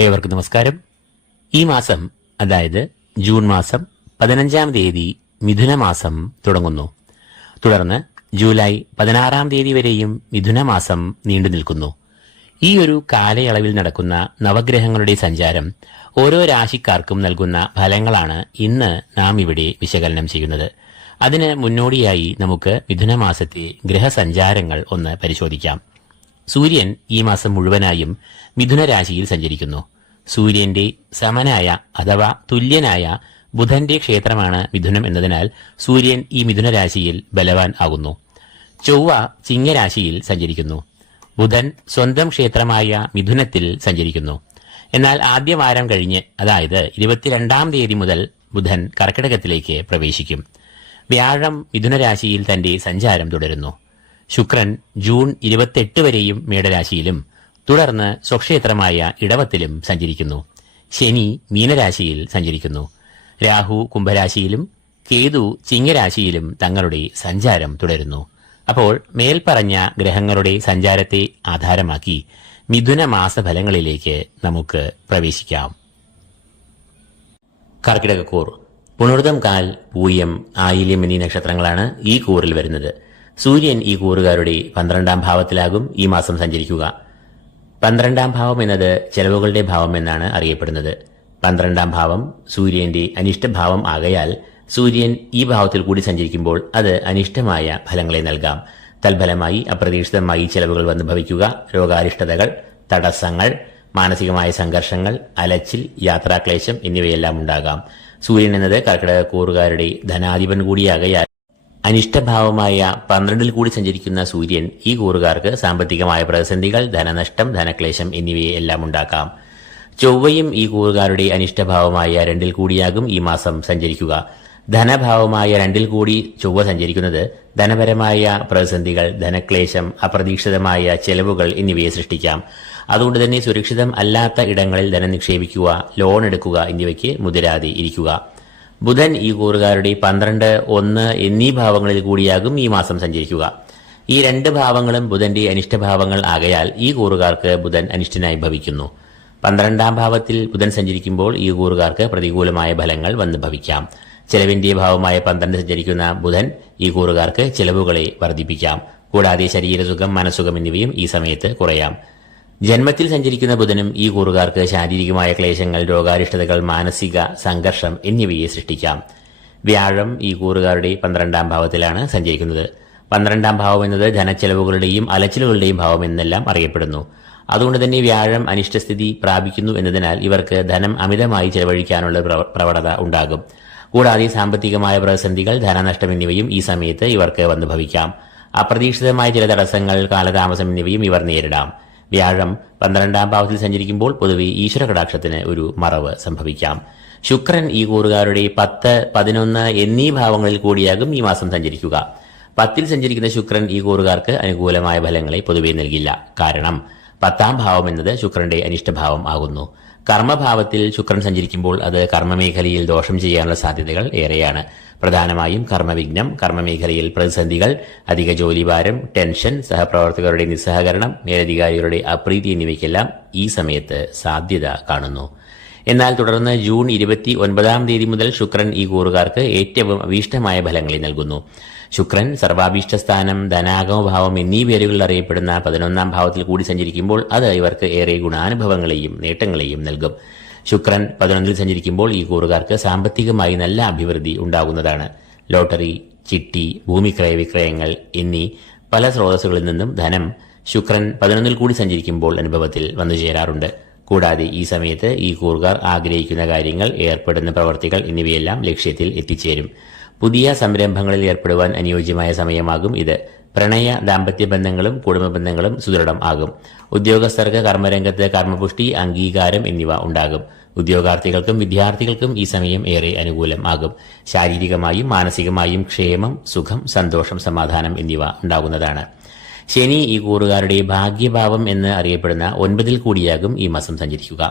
ഏവർക്കും നമസ്കാരം. ഈ മാസം അതായത് ജൂൺ മാസം പതിനഞ്ചാം തീയതി മിഥുന മാസം തുടങ്ങുന്നു. തുടർന്ന് ജൂലൈ പതിനാറാം തീയതി വരെയും മിഥുന മാസം നീണ്ടു നിൽക്കുന്നു. ഈ ഒരു കാലയളവിൽ നടക്കുന്ന നവഗ്രഹങ്ങളുടെ സഞ്ചാരം ഓരോ രാശിക്കാർക്കും നൽകുന്ന ഫലങ്ങളാണ് ഇന്ന് നാം ഇവിടെ വിശകലനം ചെയ്യുന്നത്. അതിന് മുന്നോടിയായി നമുക്ക് മിഥുന മാസത്തെ ഗ്രഹസഞ്ചാരങ്ങൾ ഒന്ന് പരിശോധിക്കാം. സൂര്യൻ ഈ മാസം മുഴുവനായും മിഥുനരാശിയിൽ സഞ്ചരിക്കുന്നു. സൂര്യന്റെ സമനായ അഥവാ തുല്യനായ ബുധന്റെ ക്ഷേത്രമാണ് മിഥുനം എന്നതിനാൽ സൂര്യൻ ഈ മിഥുനരാശിയിൽ ബലവാൻ ആകുന്നു. ചൊവ്വ ചിങ്ങരാശിയിൽ സഞ്ചരിക്കുന്നു. ബുധൻ സ്വന്തം ക്ഷേത്രമായ മിഥുനത്തിൽ സഞ്ചരിക്കുന്നു. എന്നാൽ ആദ്യ വാരം കഴിഞ്ഞ് അതായത് ഇരുപത്തിരണ്ടാം തീയതി മുതൽ ബുധൻ കർക്കിടകത്തിലേക്ക് പ്രവേശിക്കും. വ്യാഴം മിഥുനരാശിയിൽ തന്റെ സഞ്ചാരം തുടരുന്നു. ശുക്രൻ ജൂൺ ഇരുപത്തെട്ട് വരെയും മേടരാശിയിലും തുടർന്ന് സ്വക്ഷേത്രമായ ഇടവത്തിലും സഞ്ചരിക്കുന്നു. ശനി മീനരാശിയിൽ സഞ്ചരിക്കുന്നു. രാഹു കുംഭരാശിയിലും കേതു ചിങ്ങരാശിയിലും തങ്ങളുടെ സഞ്ചാരം തുടരുന്നു. അപ്പോൾ മേൽപ്പറഞ്ഞ ഗ്രഹങ്ങളുടെ സഞ്ചാരത്തെ ആധാരമാക്കി മിഥുന മാസഫലങ്ങളിലേക്ക് നമുക്ക് പ്രവേശിക്കാം. കർക്കിടകക്കൂർ. പുണർതം കാൽ പൂയം ആയില്യം എന്നീ നക്ഷത്രങ്ങളാണ് ഈ കൂറിൽ വരുന്നത്. സൂര്യൻ ഈ കൂറുകാരുടെ പന്ത്രണ്ടാം ഭാവത്തിലാകും ഈ മാസം സഞ്ചരിക്കുക. പന്ത്രണ്ടാം ഭാവം എന്നത് ചെലവുകളുടെ ഭാവം എന്നാണ് അറിയപ്പെടുന്നത്. പന്ത്രണ്ടാം ഭാവം സൂര്യന്റെ അനിഷ്ടഭാവം ആകയാൽ സൂര്യൻ ഈ ഭാവത്തിൽ കൂടി സഞ്ചരിക്കുമ്പോൾ അത് അനിഷ്ടമായ ഫലങ്ങളെ നൽകാം. തൽഫലമായി അപ്രതീക്ഷിതമായി ചെലവുകൾ വന്ന് ഭവിക്കുക രോഗാരിഷ്ടതകൾ തടസ്സങ്ങൾ മാനസികമായ സംഘർഷങ്ങൾ അലച്ചിൽ യാത്രാക്ലേശം എന്നിവയെല്ലാം ഉണ്ടാകാം. സൂര്യൻ എന്നത് കർക്കിടക കൂറുകാരുടെ ധനാധിപൻ കൂടിയാകയാൽ അനിഷ്ടഭാവമായ പന്ത്രണ്ടിൽ കൂടി സഞ്ചരിക്കുന്ന സൂര്യൻ ഈ കൂറുകാർക്ക് സാമ്പത്തികമായ പ്രതിസന്ധികൾ ധനനഷ്ടം ധനക്ലേശം എന്നിവയെ എല്ലാം ഉണ്ടാക്കാം. ചൊവ്വയും ഈ കൂറുകാരുടെ അനിഷ്ടഭാവമായ രണ്ടിൽ കൂടിയാകും ഈ മാസം സഞ്ചരിക്കുക. ധനഭാവമായ രണ്ടിൽ കൂടി ചൊവ്വ സഞ്ചരിക്കുന്നത് ധനപരമായ പ്രതിസന്ധികൾ ധനക്ലേശം അപ്രതീക്ഷിതമായ ചെലവുകൾ എന്നിവയെ സൃഷ്ടിക്കാം. അതുകൊണ്ട് തന്നെ സുരക്ഷിതം അല്ലാത്ത ഇടങ്ങളിൽ ധനം നിക്ഷേപിക്കുക ലോൺ എടുക്കുക എന്നിവയ്ക്ക് മുതിരാതെ ഇരിക്കുക. ബുധൻ ഈ കൂറുകാരുടെ പന്ത്രണ്ട് ഒന്ന് എന്നീ ഭാവങ്ങളിൽ കൂടിയാകും ഈ മാസം സഞ്ചരിക്കുക. ഈ രണ്ട് ഭാവങ്ങളും ബുധന്റെ അനിഷ്ടഭാവങ്ങൾ ആകയാൽ ഈ കൂറുകാർക്ക് ബുധൻ അനിഷ്ടനായി ഭവിക്കുന്നു. പന്ത്രണ്ടാം ഭാവത്തിൽ ബുധൻ സഞ്ചരിക്കുമ്പോൾ ഈ കൂറുകാർക്ക് പ്രതികൂലമായ ഫലങ്ങൾ വന്ന് ഭവിക്കാം. ചെലവിന്റെ ഭാവമായ പന്ത്രണ്ട് സഞ്ചരിക്കുന്ന ബുധൻ ഈ കൂറുകാർക്ക് ചെലവുകളെ വർദ്ധിപ്പിക്കാം. കൂടാതെ ശരീരസുഖം മനസുഖം എന്നിവയും ഈ സമയത്ത് കുറയാം. ജന്മത്തിൽ സഞ്ചരിക്കുന്ന ബുധനും ഈ കൂറുകാർക്ക് ശാരീരികമായ ക്ലേശങ്ങൾ രോഗാരിഷ്ടതകൾ മാനസിക സംഘർഷം എന്നിവയെ സൃഷ്ടിക്കാം. വ്യാഴം ഈ കൂറുകാരുടെ പന്ത്രണ്ടാം ഭാവത്തിലാണ് സഞ്ചരിക്കുന്നത്. പന്ത്രണ്ടാം ഭാവം എന്നത് ധനച്ചെലവുകളുടെയും അലച്ചിലുകളുടെയും ഭാവം എന്നെല്ലാം അറിയപ്പെടുന്നു. അതുകൊണ്ട് തന്നെ വ്യാഴം അനിഷ്ടസ്ഥിതി പ്രാപിക്കുന്നു എന്നതിനാൽ ഇവർക്ക് ധനം അമിതമായി ചെലവഴിക്കാനുള്ള പ്രവണത ഉണ്ടാകും. കൂടാതെ സാമ്പത്തികമായ പ്രതിസന്ധികൾ ധനനഷ്ടം എന്നിവയും ഈ സമയത്ത് ഇവർക്ക് വന്നു ഭവിക്കാം അപ്രതീക്ഷിതമായ ചില തടസ്സങ്ങൾ കാലതാമസം എന്നിവയും ഇവർ നേരിടാം. വ്യാഴം പന്ത്രണ്ടാം ഭാവത്തിൽ സഞ്ചരിക്കുമ്പോൾ പൊതുവെ ഈശ്വര കടാക്ഷത്തിന് ഒരു മറവ് സംഭവിക്കാം. ശുക്രൻ ഈ കൂറുകാരുടെ പത്ത് പതിനൊന്ന് എന്നീ ഭാവങ്ങളിൽ കൂടിയാകും ഈ മാസം സഞ്ചരിക്കുക. പത്തിൽ സഞ്ചരിക്കുന്ന ശുക്രൻ ഈ കൂറുകാർക്ക് അനുകൂലമായ ഫലങ്ങളെ പൊതുവെ നൽകില്ല. കാരണം പത്താം ഭാവം എന്നത് ശുക്രന്റെ അനിഷ്ടഭാവം ആകുന്നു. കർമ്മഭാവത്തിൽ ശുക്രൻ സഞ്ചരിക്കുമ്പോൾ അത് കർമ്മമേഖലയിൽ ദോഷം ചെയ്യാനുള്ള സാധ്യതകൾ ഏറെയാണ്. പ്രധാനമായും കർമ്മവിഘ്നം കർമ്മമേഖലയിൽ പ്രതിസന്ധികൾ അധിക ജോലിഭാരം ടെൻഷൻ സഹപ്രവർത്തകരുടെ നിസ്സഹകരണം മേലധികാരികളുടെ അപ്രീതി എന്നിവയ്ക്കെല്ലാം ഈ സമയത്ത് സാധ്യത കാണുന്നു. എന്നാൽ തുടർന്ന് ജൂൺ ഇരുപത്തി ഒൻപതാം തീയതി മുതൽ ശുക്രൻ ഈ കൂറുകാർക്ക് ഏറ്റവും അഭീഷ്ടമായ ഫലങ്ങളെ നൽകുന്നു. ശുക്രൻ സർവാഭീഷ്ടസ്ഥാനം ധനാഗമഭാവം എന്നീ പേരുകളിൽ അറിയപ്പെടുന്ന പതിനൊന്നാം ഭാവത്തിൽ കൂടി സഞ്ചരിക്കുമ്പോൾ അത് ഇവർക്ക് ഏറെ ഗുണാനുഭവങ്ങളെയും നേട്ടങ്ങളെയും നൽകും. ശുക്രൻ പതിനൊന്നിൽ സഞ്ചരിക്കുമ്പോൾ ഈ കൂറുകാർക്ക് സാമ്പത്തികമായി നല്ല അഭിവൃദ്ധി ഉണ്ടാകുന്നതാണ്. ലോട്ടറി ചിട്ടി ഭൂമിക്രയ വിക്രയങ്ങൾ എന്നീ പല സ്രോതസ്സുകളിൽ നിന്നും ധനം ശുക്രൻ പതിനൊന്നിൽ കൂടി സഞ്ചരിക്കുമ്പോൾ അനുഭവത്തിൽ വന്നു ചേരാറുണ്ട്. കൂടാതെ ഈ സമയത്ത് ഈ കൂറുകാർ ആഗ്രഹിക്കുന്ന കാര്യങ്ങൾ ഏർപ്പെടുന്ന പ്രവർത്തികൾ എന്നിവയെല്ലാം ലക്ഷ്യത്തിൽ എത്തിച്ചേരും. പുതിയ സംരംഭങ്ങളിൽ ഏർപ്പെടുവാൻ അനുയോജ്യമായ സമയമാകും ഇത്. പ്രണയ ദാമ്പത്യ ബന്ധങ്ങളും കുടുംബ ബന്ധങ്ങളും സുദൃഢം ആകും. ഉദ്യോഗസ്ഥർക്ക് കർമ്മരംഗത്ത് കർമ്മപുഷ്ടി അംഗീകാരം എന്നിവ ഉണ്ടാകും. ഉദ്യോഗാർത്ഥികൾക്കും വിദ്യാർത്ഥികൾക്കും ഈ സമയം ഏറെ അനുകൂലം ആകും. ശാരീരികമായും മാനസികമായും ക്ഷേമം സുഖം സന്തോഷം സമാധാനം എന്നിവ ഉണ്ടാകുന്നതാണ്. ശനി ഈ കൂറുകാരുടെ ഭാഗ്യഭാവം എന്ന് അറിയപ്പെടുന്ന ഒൻപതിൽ കൂടിയാകും ഈ മാസം സഞ്ചരിക്കുക.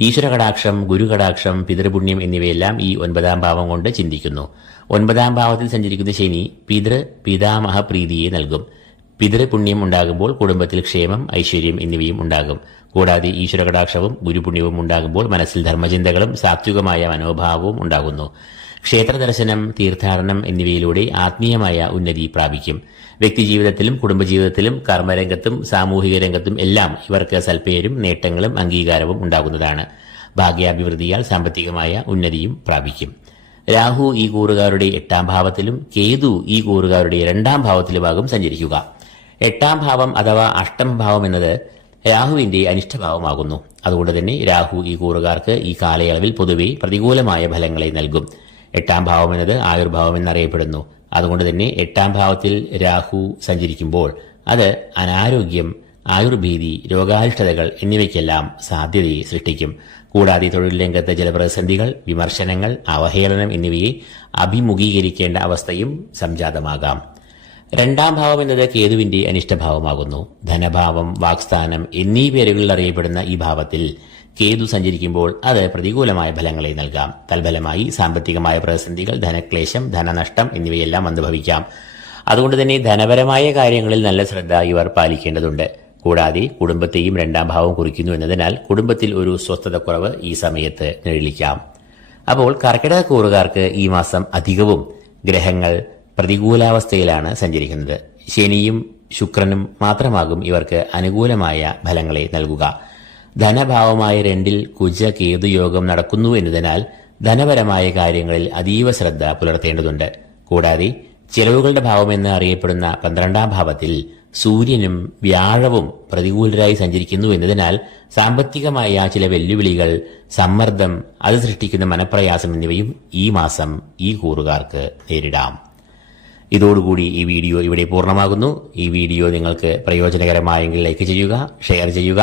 ഈശ്വര കടാക്ഷം ഗുരുകടാക്ഷം പിതൃപുണ്യം എന്നിവയെല്ലാം ഈ ഒൻപതാം ഭാവം കൊണ്ട് ചിന്തിക്കുന്നു. ഒൻപതാം ഭാവത്തിൽ സഞ്ചരിക്കുന്ന ശനി പിതൃ പിതാമഹ പ്രീതിയെ നൽകും. പിതൃപുണ്യം ഉണ്ടാകുമ്പോൾ കുടുംബത്തിൽ ക്ഷേമം ഐശ്വര്യം എന്നിവയും ഉണ്ടാകും. കൂടാതെ ഈശ്വരകടാക്ഷവും ഗുരുപുണ്യവും ഉണ്ടാകുമ്പോൾ മനസ്സിൽ ധർമ്മചിന്തകളും സാത്വികമായ മനോഭാവവും ഉണ്ടാകുന്നു. ക്ഷേത്ര ദർശനം തീർത്ഥാടനം എന്നിവയിലൂടെ ആത്മീയമായ ഉന്നതി പ്രാപിക്കും. വ്യക്തിജീവിതത്തിലും കുടുംബജീവിതത്തിലും കർമ്മരംഗത്തും സാമൂഹിക രംഗത്തും എല്ലാം ഇവർക്ക് സൽപ്പേരും നേട്ടങ്ങളും അംഗീകാരവും ഉണ്ടാകുന്നതാണ്. ഭാഗ്യാഭിവൃദ്ധിയാൽ സാമ്പത്തികമായ ഉന്നതിയും പ്രാപിക്കും. രാഹു ഈ കൂറുകാരുടെ എട്ടാം ഭാവത്തിലും കേതു ഈ കൂറുകാരുടെ രണ്ടാം ഭാവത്തിലുമാകും സഞ്ചരിക്കുക. എട്ടാം ഭാവം അഥവാ അഷ്ടം ഭാവം എന്നത് രാഹുവിന്റെ അനിഷ്ടഭാവമാകുന്നു. അതുകൊണ്ട് തന്നെ രാഹു ഈ കൂറുകാർക്ക് ഈ കാലയളവിൽ പൊതുവെ പ്രതികൂലമായ ഫലങ്ങളെ നൽകും. എട്ടാം ഭാവം എന്നത് ആയുർഭാവം എന്നറിയപ്പെടുന്നു. അതുകൊണ്ട് തന്നെ എട്ടാം ഭാവത്തിൽ രാഹു സഞ്ചരിക്കുമ്പോൾ അത് അനാരോഗ്യം ആയുർഭീതി രോഗാരിഷ്ടതകൾ എന്നിവയ്ക്കെല്ലാം സാധ്യതയെ സൃഷ്ടിക്കും. കൂടാതെ തൊഴിൽ രംഗത്ത് ജലപ്രതിസന്ധികൾ വിമർശനങ്ങൾ അവഹേളനം എന്നിവയെ അഭിമുഖീകരിക്കേണ്ട അവസ്ഥയും സംജാതമാകാം. രണ്ടാം ഭാവം എന്നത് കേതുവിന്റെ അനിഷ്ടഭാവമാകുന്നു. ധനഭാവം വാക്സ്ഥാനം എന്നീ പേരുകളിൽ അറിയപ്പെടുന്ന ഈ ഭാവത്തിൽ കേതു സഞ്ചരിക്കുമ്പോൾ അത് പ്രതികൂലമായ ഫലങ്ങളെ നൽകാം. തൽഫലമായി സാമ്പത്തികമായ പ്രതിസന്ധികൾ ധനക്ലേശം ധനനഷ്ടം എന്നിവയെല്ലാം അനുഭവിക്കാം. അതുകൊണ്ട് തന്നെ ധനപരമായ കാര്യങ്ങളിൽ നല്ല ശ്രദ്ധ ഇവർ പാലിക്കേണ്ടതുണ്ട്. കൂടാതെ കുടുംബത്തെയും രണ്ടാം ഭാവം കുറിക്കുന്നു എന്നതിനാൽ കുടുംബത്തിൽ ഒരു സ്വസ്ഥതക്കുറവ് ഈ സമയത്ത് നിഴലിക്കാം. അപ്പോൾ കർക്കിടക കൂറുകാർക്ക് ഈ മാസം അധികവും ഗ്രഹങ്ങൾ പ്രതികൂലാവസ്ഥയിലാണ് സഞ്ചരിക്കുന്നത്. ശനിയും ശുക്രനും മാത്രമാകും ഇവർക്ക് അനുകൂലമായ ഫലങ്ങളെ നൽകുക. ധനഭാവമായ രണ്ടിൽ കുജ കേതു യോഗം നടക്കുന്നു എന്നതിനാൽ ധനപരമായ കാര്യങ്ങളിൽ അതീവ ശ്രദ്ധ പുലർത്തേണ്ടതുണ്ട്. കൂടാതെ ചെലവുകളുടെ ഭാവമെന്ന് അറിയപ്പെടുന്ന പന്ത്രണ്ടാം ഭാവത്തിൽ സൂര്യനും വ്യാഴവും പ്രതികൂലരായി സഞ്ചരിക്കുന്നു എന്നതിനാൽ സാമ്പത്തികമായ ചില വെല്ലുവിളികൾ സമ്മർദ്ദം അത് സൃഷ്ടിക്കുന്ന മനപ്രയാസം എന്നിവയും ഈ മാസം ഈ കൂറുകാർക്ക് നേരിടാം. ഇതോടുകൂടി ഈ വീഡിയോ ഇവിടെ പൂർണമാകുന്നു. ഈ വീഡിയോ നിങ്ങൾക്ക് പ്രയോജനകരമായെങ്കിൽ ലൈക്ക് ചെയ്യുക ഷെയർ ചെയ്യുക.